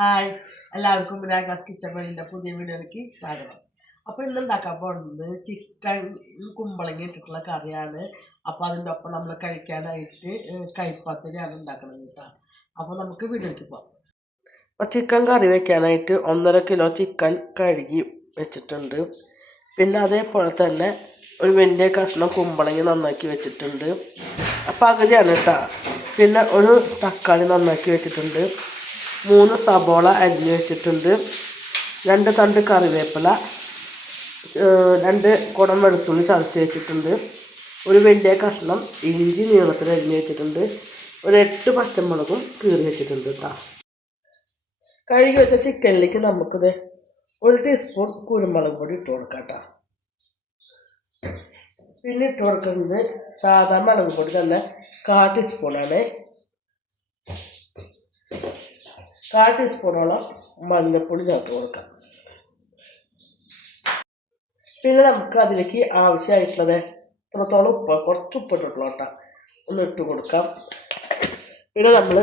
Hi, എല്ലാവർക്കും ബിനാക്കാസ് kitchen വേണ്ടിൻ്റെ പുതിയ വീഡിയോയിലേക്ക് സ്വാഗതം. അപ്പോൾ ഇന്ന് ഉണ്ടാക്കാൻ പോകുന്നത് ചിക്കൻ കുമ്പളങ്ങ ഇട്ടിട്ടുള്ള കറിയാണ്. അപ്പോൾ അതിൻ്റെ ഒപ്പം നമ്മൾ കഴിക്കാനായിട്ട് കൈപ്പത്തിരിയാണ് ഉണ്ടാക്കുന്നത് കേട്ടോ. അപ്പോൾ നമുക്ക് വീഡിയോയ്ക്ക് പോകാം. അപ്പോൾ ചിക്കൻ കറി വയ്ക്കാനായിട്ട് 1.5 കിലോ ചിക്കൻ കഴുകി വെച്ചിട്ടുണ്ട്. പിന്നെ അതേപോലെ തന്നെ ഒരു വലിയ കഷ്ണം കുമ്പളങ്ങ നന്നാക്കി വെച്ചിട്ടുണ്ട്. പകുതിയാണ് കേട്ടോ. പിന്നെ ഒരു തക്കാളി നന്നാക്കി വെച്ചിട്ടുണ്ട്. 3 സബോള അരിഞ്ഞ് വെച്ചിട്ടുണ്ട്. 2 തണ്ട് കറിവേപ്പില, 2 കുടം വെളുത്തുള്ളി ചതച്ച് വെച്ചിട്ടുണ്ട്. ഒരു വലിയ കഷ്ണം ഇഞ്ചി നീളത്തിൽ അരിഞ്ഞ് വെച്ചിട്ടുണ്ട്. ഒരു 8 പച്ചമുളകും കീറി വെച്ചിട്ടുണ്ട് കേട്ടോ. കഴുകി വെച്ച ചിക്കനിലേക്ക് നമുക്കിത് 1 ടീസ്പൂൺ കുരുമുളക് പൊടി ഇട്ട് കൊടുക്കാം കേട്ടോ. പിന്നെ ഇട്ട് കൊടുക്കുന്നത് സാധാ മുളക് പൊടി തന്നെ 1/4 ടീസ്പൂണാണ്. 1/4 ടീസ്പൂണോളം മഞ്ഞൾപ്പൊടി ചേർത്ത് കൊടുക്കാം. പിന്നെ നമുക്ക് അതിലേക്ക് ആവശ്യമായിട്ടുള്ളത് ഇത്രത്തോളം കുറച്ച് ഉപ്പിട്ടിട്ടുള്ളൂ കേട്ടോ, ഒന്ന് ഇട്ട് കൊടുക്കാം. പിന്നെ നമ്മൾ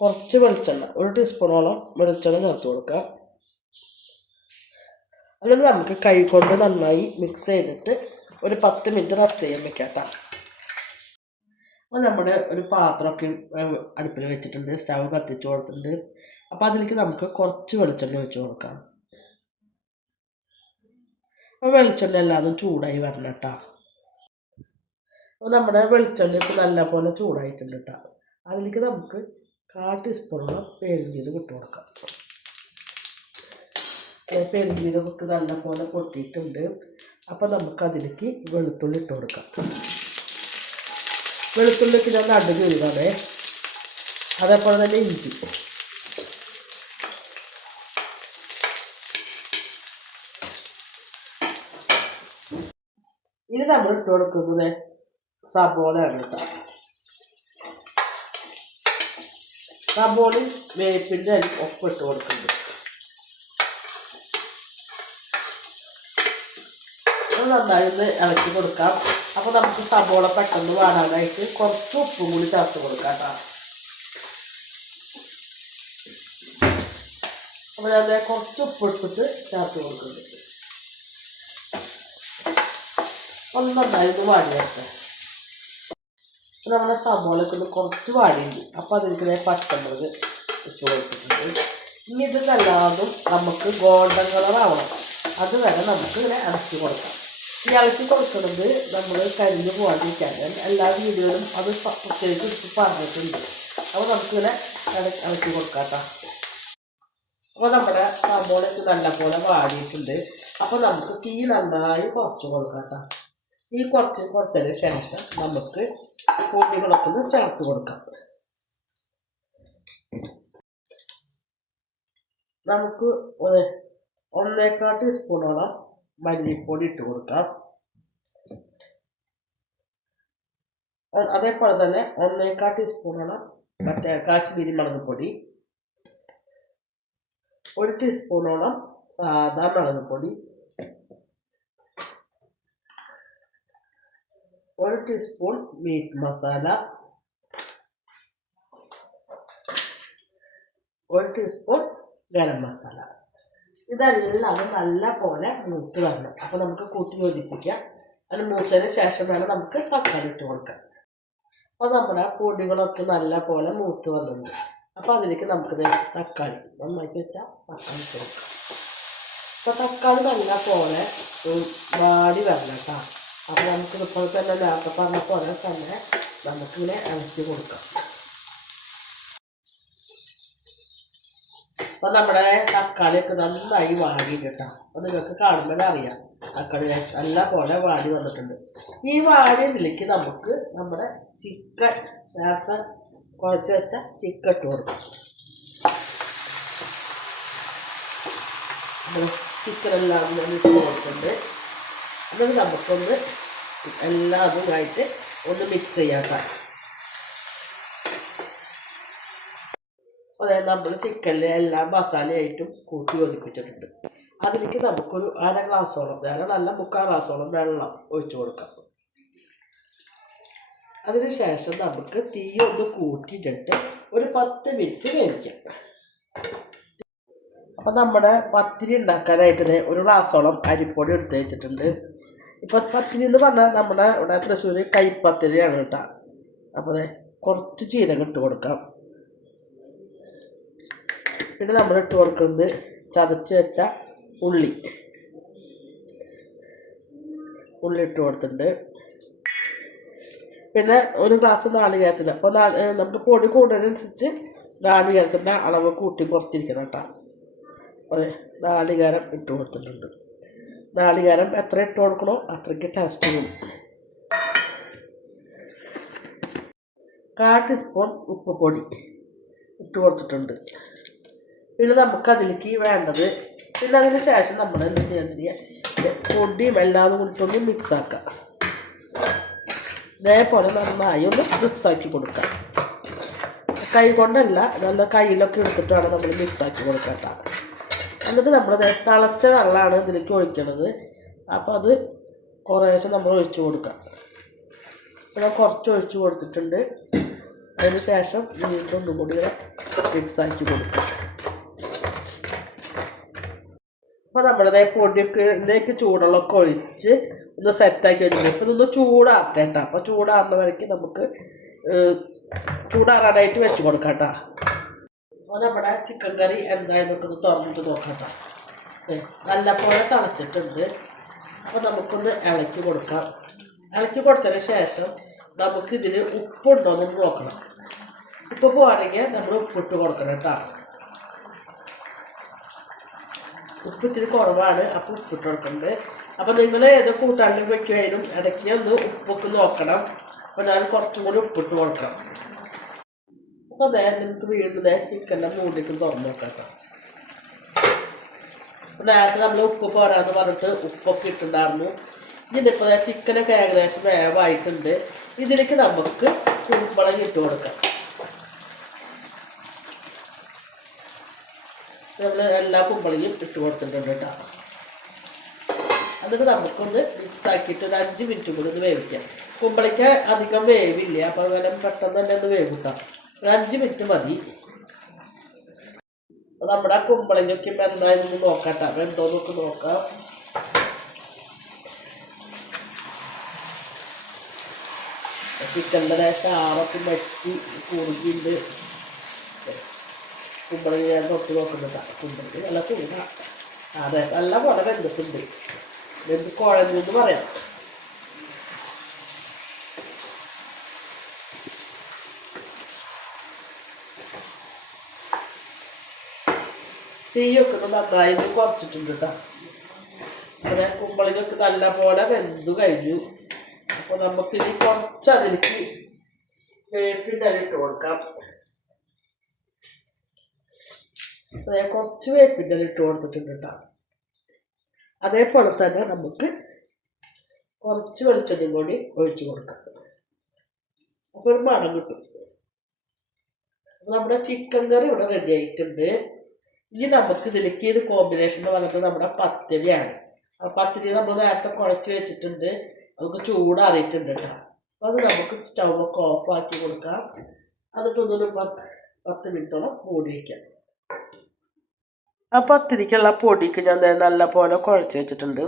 കുറച്ച് വെളിച്ചെണ്ണ, 1 ടീസ്പൂണോളം വെളിച്ചെണ്ണ ചേർത്ത് കൊടുക്കാം. എന്നിട്ട് നമുക്ക് കൈ കൊണ്ട് നന്നായി മിക്സ് ചെയ്തിട്ട് ഒരു 10 മിനിറ്റ് റെസ്റ്റ് ചെയ്യാൻ വെക്കാം കേട്ടോ. അപ്പോൾ നമ്മുടെ ഒരു പാത്രമൊക്കെ അടുപ്പിൽ വെച്ചിട്ടുണ്ട്, സ്റ്റവ് കത്തിച്ച് കൊടുത്തിട്ടുണ്ട്. അപ്പോൾ അതിലേക്ക് നമുക്ക് കുറച്ച് വെളിച്ചെണ്ണ ഒഴിച്ച് കൊടുക്കാം. അപ്പോൾ വെളിച്ചെണ്ണ എല്ലാതും ചൂടായി വരണം കേട്ടോ. അപ്പോൾ നമ്മുടെ വെളിച്ചെണ്ണ ഇപ്പോൾ നല്ലപോലെ ചൂടായിട്ടുണ്ട് കേട്ടോ. അതിലേക്ക് നമുക്ക് 1/4 ടീസ്പൂണോളം പെരുംജീരകം ഇട്ട് കൊടുക്കാം. പെരുംജീരകമൊക്കെ നല്ലപോലെ പൊട്ടിയിട്ടുണ്ട്. അപ്പോൾ നമുക്കതിലേക്ക് വെളുത്തുള്ളി ഇട്ട് കൊടുക്കാം. വെളുത്തുള്ളിക്ക് ഞാൻ നടുക് കീറുകയാണ്. അതേപോലെ തന്നെ ഇഞ്ചി. ഇനി നമ്മൾ ഇട്ട് കൊടുക്കുന്നത് സബോളയാണ് കേട്ടോ. സബോളയും വേപ്പിൻ്റെ ഒപ്പം ഇട്ട് കൊടുക്കുന്നുണ്ട്. നന്നായി ഒന്ന് ഇളക്കി കൊടുക്കാം. അപ്പോൾ നമുക്ക് സബോള പെട്ടെന്ന് വാടാനായിട്ട് കുറച്ച് ഉപ്പും കൂടി ചേർത്ത് കൊടുക്കാം കേട്ടോ. അപ്പോൾ ഞാൻ കുറച്ച് ഉപ്പ് എടുത്തിട്ട് ചേർത്ത് കൊടുക്കുന്നുണ്ട്. ഒന്ന് നന്നായി ഒന്ന് വാടി വെക്കാം. നമ്മുടെ സബോളയൊക്കെ ഒന്ന് കുറച്ച് വാടിയുണ്ട്. അപ്പോൾ അതിലേക്ക് പച്ചമുളക് ഇട്ട് കൊടുത്തിട്ടുണ്ട്. ഇനി ഇത് നല്ലാതും നമുക്ക് ഗോൾഡൻ കളർ ആവണം, അതുവരെ നമുക്ക് ഇങ്ങനെ ഇളക്കി കൊടുക്കാം. ഈ ഇളക്കി കൊടുക്കുന്നത് നമ്മൾ കരിഞ്ഞ് പോകാണ്ടിരിക്കാൻ എല്ലാ വീഡിയോയിലും അത് പ്രത്യേകിച്ച് എടുത്ത് പറഞ്ഞിട്ടുണ്ട്. അപ്പോൾ നമുക്കിങ്ങനെ ഇളക്കി കൊടുക്കാം കേട്ടോ. അപ്പോൾ നമ്മുടെ സബോളയൊക്കെ നല്ലപോലെ വാടിയിട്ടുണ്ട്. അപ്പോൾ നമുക്ക് തീ നന്നായി കുറച്ച് കൊടുക്കാം കേട്ടോ. തീ കുറച്ച് കൊടുത്തതിന് ശേഷം നമുക്ക് പൊടികളൊക്കെ ഒന്ന് ചേർത്ത് കൊടുക്കാം. നമുക്ക് 1.25 ടീസ്പൂണോളം മല്ലിപ്പൊടി ഇട്ട് കൊടുക്കാം. അതേപോലെ തന്നെ 1.25 ടീസ്പൂണോളം കാശ്മീരി മുളക് പൊടി, 1 ടീസ്പൂണോളം സാദാ മുളക് പൊടി, 1 teaspoon meet masala, 1 teaspoon garam masala. ഇതെല്ലാം നല്ല പോലെ മൂത്ത് വരണം. അപ്പോൾ നമുക്ക് കൂട്ടി യോജിപ്പിക്കാം. അത് മൂത്തതിന് ശേഷം വേണം നമുക്ക് തക്കാളി ഇട്ട് കൊടുക്കാം. അപ്പോൾ നമ്മുടെ പൊടികളൊക്കെ നല്ല പോലെ മൂത്ത് വന്നിട്ടുണ്ട്. അപ്പോൾ അതിലേക്ക് നമുക്ക് തക്കാളി നന്നാക്കി വെച്ചാൽ തക്കാളി ഇട്ട് കൊടുക്കാം. അപ്പോൾ തക്കാളി നല്ല പോലെ വാടി വരണം കേട്ടോ. അപ്പോൾ നമുക്കിപ്പോൾ തന്നെ നേരത്തെ പറഞ്ഞ പോലെ തന്നെ നമുക്കിങ്ങനെ ഇളക്കി കൊടുക്കാം. അപ്പോൾ നമ്മുടെ തക്കാളിയൊക്കെ നന്നായി വാടി കേട്ടോ. അപ്പോൾ നിങ്ങൾക്ക് കാണുമ്പോൾ അറിയാം തക്കാളി നല്ല പോലെ വാടി വന്നിട്ടുണ്ട്. ഈ വാടിയതിലേക്ക് നമുക്ക് നമ്മുടെ ചിക്കൻ നേരത്തെ കുഴച്ച് വെച്ച ചിക്കൻ ഇട്ട് കൊടുക്കാം. ചിക്കനെല്ലാം ഇട്ട് കൊടുക്കുന്നുണ്ട്. എന്നിട്ട് നമുക്കൊന്ന് എല്ലാതുമായിട്ട് ഒന്ന് മിക്സ് ചെയ്യാം. അതായത് നമ്മൾ ചിക്കനിൽ എല്ലാ മസാലയായിട്ടും കൂട്ടി യോജിപ്പിച്ചിട്ടുണ്ട്. അതിലേക്ക് നമുക്കൊരു 1/2 ഗ്ലാസോളം, നല്ല 3/4 ഗ്ലാസോളം വെള്ളം ഒഴിച്ചു കൊടുക്കാം. അതിന് ശേഷം നമുക്ക് തീ ഒന്ന് കൂട്ടിയിട്ടിട്ട് ഒരു 10 മിനിറ്റ് വേവിക്കാം. അപ്പോൾ നമ്മുടെ പത്തിരി ഉണ്ടാക്കാനായിട്ട് ഒരു ഗ്ലാസോളം അരിപ്പൊടി എടുത്ത് വെച്ചിട്ടുണ്ട്. ഇപ്പോൾ പത്തിരി എന്ന് പറഞ്ഞാൽ നമ്മുടെ ഇവിടെ തൃശ്ശൂർ കൈപ്പത്തിരിയാണ് കേട്ടോ. അപ്പോൾ കുറച്ച് ജീരകം ഇട്ട് കൊടുക്കാം. പിന്നെ നമ്മൾ ഇട്ട് കൊടുക്കുന്നത് ചതച്ച് വെച്ച ഉള്ളി ഇട്ട് കൊടുത്തിട്ടുണ്ട്. പിന്നെ ഒരു ഗ്ലാസ് നാളികേരത്തിൻ്റെ, അപ്പോൾ നമുക്ക് പൊടി കൂടുന്നതിനനുസരിച്ച് നാളികേരത്തിൻ്റെ അളവ് കൂട്ടി കുറച്ചിരിക്കണം കേട്ടോ. അതെ, നാളികേരം ഇട്ട് കൊടുത്തിട്ടുണ്ട്. നാളികേരം എത്ര ഇട്ട് കൊടുക്കണോ അത്രയ്ക്ക് ടേസ്റ്റ് വരും. 1/4 ടീസ്പൂൺ ഉപ്പ് പൊടി ഇട്ട് കൊടുത്തിട്ടുണ്ട്. പിന്നെ നമുക്കതിലേക്ക് വേണ്ടത്, പിന്നെ അതിന് ശേഷം നമ്മൾ എന്ത് ചെയ്യേണ്ടത്, പൊടിയും എല്ലാം കൂടിയിട്ടൊന്ന് മിക്സാക്കാം. ഇതേപോലെ നന്നായി ഒന്ന് മിക്സാക്കി കൊടുക്കാം. കൈ കൊണ്ടല്ല, നല്ല കയ്യിലൊക്കെ എടുത്തിട്ട് വേണം നമ്മൾ മിക്സാക്കി കൊടുക്കാം. എന്നിട്ട് നമ്മൾ തിളച്ച വെള്ളമാണ് ഇതിലേക്ക് ഒഴിക്കണത്. അപ്പോൾ അത് കുറേശ്ശെ നമ്മൾ ഒഴിച്ചു കൊടുക്കാം. പിന്നെ കുറച്ച് ഒഴിച്ച് കൊടുത്തിട്ടുണ്ട്. അതിന് ശേഷം വീണ്ടും ഒന്നും കൂടി മിക്സാക്കി കൊടുക്കാം. അപ്പോൾ നമ്മളിതേ പൊടിയൊക്കെ ഇതിലേക്ക് ചൂടുള്ളൊക്കെ ഒഴിച്ച് ഒന്ന് സെറ്റാക്കി വെച്ചിട്ടുണ്ട്. ഇപ്പോൾ ഇതൊന്ന് ചൂടാറട്ടെ കേട്ടോ. അപ്പോൾ ചൂടാറുന്ന വരയ്ക്ക് നമുക്ക് ചൂടാറാനായിട്ട് വെച്ച് കൊടുക്കാം കേട്ടോ. അപ്പോൾ നമ്മുടെ ചിക്കൻ കറി എന്തായാലും ഒന്ന് തുറന്നിട്ട് നോക്കാം കേട്ടോ. നല്ലപോലെ തിളച്ചിട്ടുണ്ട്. അപ്പോൾ നമുക്കൊന്ന് ഇളക്കി കൊടുക്കാം. ഇളക്കി കൊടുത്തതിന് ശേഷം നമുക്കിതിൽ ഉപ്പുണ്ടോയെന്ന് നോക്കണം. ഉപ്പ് പോകണമെങ്കിൽ നമ്മൾ ഉപ്പിട്ട് കൊടുക്കണം കേട്ടോ. ഉപ്പ് ഇത്തിരി കുറവാണ്, അപ്പോൾ ഉപ്പിട്ട് കൊടുക്കുന്നുണ്ട്. അപ്പോൾ നിങ്ങൾ ഏത് കൂട്ടാനും വയ്ക്കുവാനും ഇടയ്ക്ക് ഒന്ന് ഉപ്പൊക്കെ നോക്കണം. അപ്പോൾ ഞാൻ കുറച്ചും കൂടി ഉപ്പിട്ട് കൊടുക്കണം. അപ്പോൾ നമുക്ക് വീണ്ടും ചിക്കൻ്റെ മൂടിക്കും തുറന്ന് നോക്കാം കേട്ടോ. നേരത്തെ നമ്മൾ ഉപ്പ് പോരാന്ന് പറഞ്ഞിട്ട് ഉപ്പൊക്കെ ഇട്ടുണ്ടായിരുന്നു. ഇതിപ്പോൾ ചിക്കനൊക്കെ ഏകദേശം വേവായിട്ടുണ്ട്. ഇതിലേക്ക് നമുക്ക് കുരുമുളക് ഇട്ട് കൊടുക്കാം. നമ്മൾ എല്ലാ കുമ്പളയും ഇട്ട് കൊടുത്തിട്ടുണ്ട് കേട്ടോ. എന്നിട്ട് നമുക്കൊന്ന് മിക്സാക്കിയിട്ട് ഒരു 5 മിനിറ്റ് കൂടി ഒന്ന് വേവിക്കാം. കുമ്പളയ്ക്ക് അധികം വേവില്ല, അപ്പോൾ അങ്ങനെ പെട്ടെന്ന് തന്നെ ഒന്ന് വേവിക്കാം. ഒരു 5 മിനിറ്റ് മതി. അപ്പോൾ നമ്മുടെ കുമ്പളങ്ങയൊക്കെ എന്തായാലും നോക്കാം കേട്ടോ. വെന്തോന്നൊക്കെ നോക്കാം. ചിക്കൻ്റെ ചാറൊക്കെ മെറ്റി കുറുകിണ്ട്. കുമ്പളങ്ങ ഞാൻ തൊട്ട് നോക്കുന്നുണ്ട്. കുമ്പളങ്ങ നല്ല കുറുക, അതെ നല്ല പോലെ വെന്തിട്ടുണ്ട്. വെന്ത് കുഴഞ്ഞെന്ന് പറയാം. തീയൊക്കെ നന്നായി കുറച്ചിട്ടുണ്ട് കേട്ടോ. അങ്ങനെ കുമ്പളങ്ങൊക്കെ നല്ല പോലെ വെന്ത് കഴിഞ്ഞു. അപ്പോൾ നമുക്കിനി കുറച്ചതിലേക്ക് വേപ്പിൻ്റെ ഇല ഇട്ട് കൊടുക്കാം. കുറച്ച് വേപ്പിൻ്റെ ഇല ഇട്ട് കൊടുത്തിട്ടുണ്ട് കേട്ടോ. അതേപോലെ തന്നെ നമുക്ക് കുറച്ച് വെളിച്ചെണ്ണയും കൂടി ഒഴിച്ച് കൊടുക്കാം. അപ്പോൾ ഒരു മണം കിട്ടും. നമ്മുടെ ചിക്കൻ കറി ഇവിടെ റെഡി ആയിട്ടുണ്ട്. ഇനി നമുക്ക് ഇതിലേക്ക് ഇത് കോമ്പിനേഷൻ എന്ന് പറഞ്ഞിട്ട് നമ്മുടെ പത്തിരിയാണ്. ആ പത്തിരി നമ്മൾ നേരത്തെ കുഴച്ച് വെച്ചിട്ടുണ്ട്. നമുക്ക് ചൂടാറിയിട്ടുണ്ട് കേട്ടോ. അപ്പോൾ അത് നമുക്ക് സ്റ്റൗവൊക്കെ ഓഫാക്കി കൊടുക്കാം. എന്നിട്ടൊന്നൊരു 10 മിനിറ്റോളം മൂടി വയ്ക്കാം. ആ പത്തിരിക്കുള്ള പൊടിക്ക് ഞാൻ നല്ല പോലെ കുഴച്ച് വെച്ചിട്ടുണ്ട്.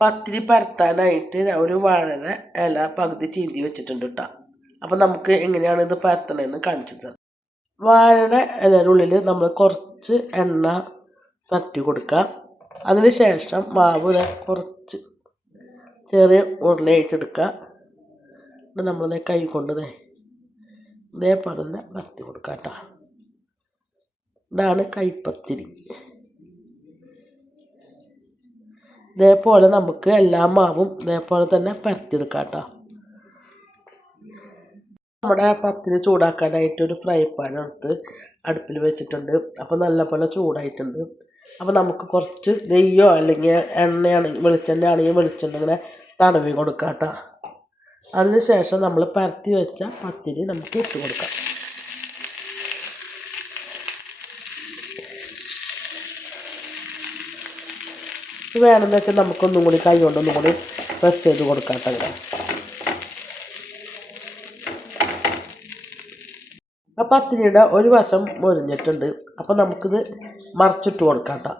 പത്തിരി പരത്താനായിട്ട് ഒരു വാഴയുടെ ഇല പകുതി ചീന്തി വെച്ചിട്ടുണ്ട് കേട്ടോ. അപ്പം നമുക്ക് എങ്ങനെയാണ് ഇത് പരത്തണമെന്ന് കാണിച്ചു തരാം. വാഴയുടെ ഇലയുടെ ഉള്ളിൽ നമ്മൾ കുറച്ച് എണ്ണ തട്ടി കൊടുക്കാം. അതിന് ശേഷം മാവ് കുറച്ച് ചെറിയ ഉരുളയായിട്ടെടുക്കുക. നമ്മൾ കൈ കൊണ്ട് ഇതേപോലെ തന്നെ തട്ടി കൊടുക്കാം കേട്ടോ. ഇതാണ് കൈപ്പത്തിരി. ഇതേപോലെ നമുക്ക് എല്ലാ മാവും ഇതേപോലെ തന്നെ പരത്തിയെടുക്കാം കേട്ടോ. നമ്മുടെ പത്തിരി ചൂടാക്കാനായിട്ട് ഒരു ഫ്രൈ പാൻ എടുത്ത് അടുപ്പിൽ വെച്ചിട്ടുണ്ട്. അപ്പോൾ നല്ലപോലെ ചൂടായിട്ടുണ്ട്. അപ്പോൾ നമുക്ക് കുറച്ച് നെയ്യോ അല്ലെങ്കിൽ എണ്ണയാണെങ്കിൽ വെളിച്ചെണ്ണ ആണെങ്കിൽ വെളിച്ചെണ്ണ ഇങ്ങനെ തടവി കൊടുക്കാം കേട്ടോ. അതിന് ശേഷം നമ്മൾ പരത്തി വെച്ച പത്തിരി നമുക്ക് ഇട്ട് കൊടുക്കാം. വേണമെന്ന് വെച്ചാൽ നമുക്കൊന്നും കൂടി കൈ കൊണ്ടൊന്നും കൂടി പ്രസ് ചെയ്ത് കൊടുക്കാം കേട്ടോ. ആ പത്തിരിയുടെ ഒരു വശം മൊരിഞ്ഞിട്ടുണ്ട്. അപ്പോൾ നമുക്കിത് മറിച്ചിട്ട് കൊടുക്കാം കേട്ടോ.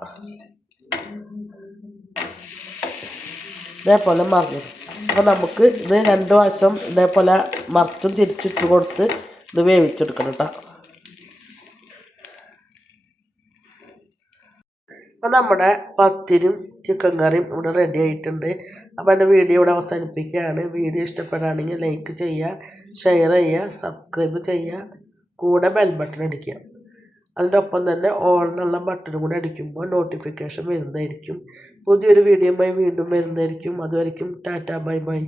ഇതേപോലെ മറിഞ്ഞു. അപ്പോൾ നമുക്ക് ഇത് 2 വശം ഇതേപോലെ മറിച്ചും തിരിച്ചിട്ട് കൊടുത്ത് ഇത് വേവിച്ചെടുക്കണം കേട്ടോ. അപ്പോൾ നമ്മുടെ പത്തിരിയും ചിക്കൻ കറിയും ഇവിടെ റെഡി ആയിട്ടുണ്ട്. അപ്പോൾ എൻ്റെ വീഡിയോ ഇവിടെ അവസാനിപ്പിക്കുകയാണ്. വീഡിയോ ഇഷ്ടപ്പെടുകയാണെങ്കിൽ ലൈക്ക് ചെയ്യുക, ഷെയർ ചെയ്യുക, സബ്സ്ക്രൈബ് ചെയ്യുക, കൂടെ ബെൽ ബട്ടൺ അടിക്കുക. അതിൻ്റെ ഒപ്പം തന്നെ ഓൾ എന്നുള്ള ബട്ടണും കൂടെ അടിക്കുമ്പോൾ നോട്ടിഫിക്കേഷൻ വരുന്നതായിരിക്കും. പുതിയൊരു വീഡിയോയുമായി വീണ്ടും വരുന്നതായിരിക്കും. അതുവരെയ്ക്കും ടാറ്റ ബൈ ബൈ.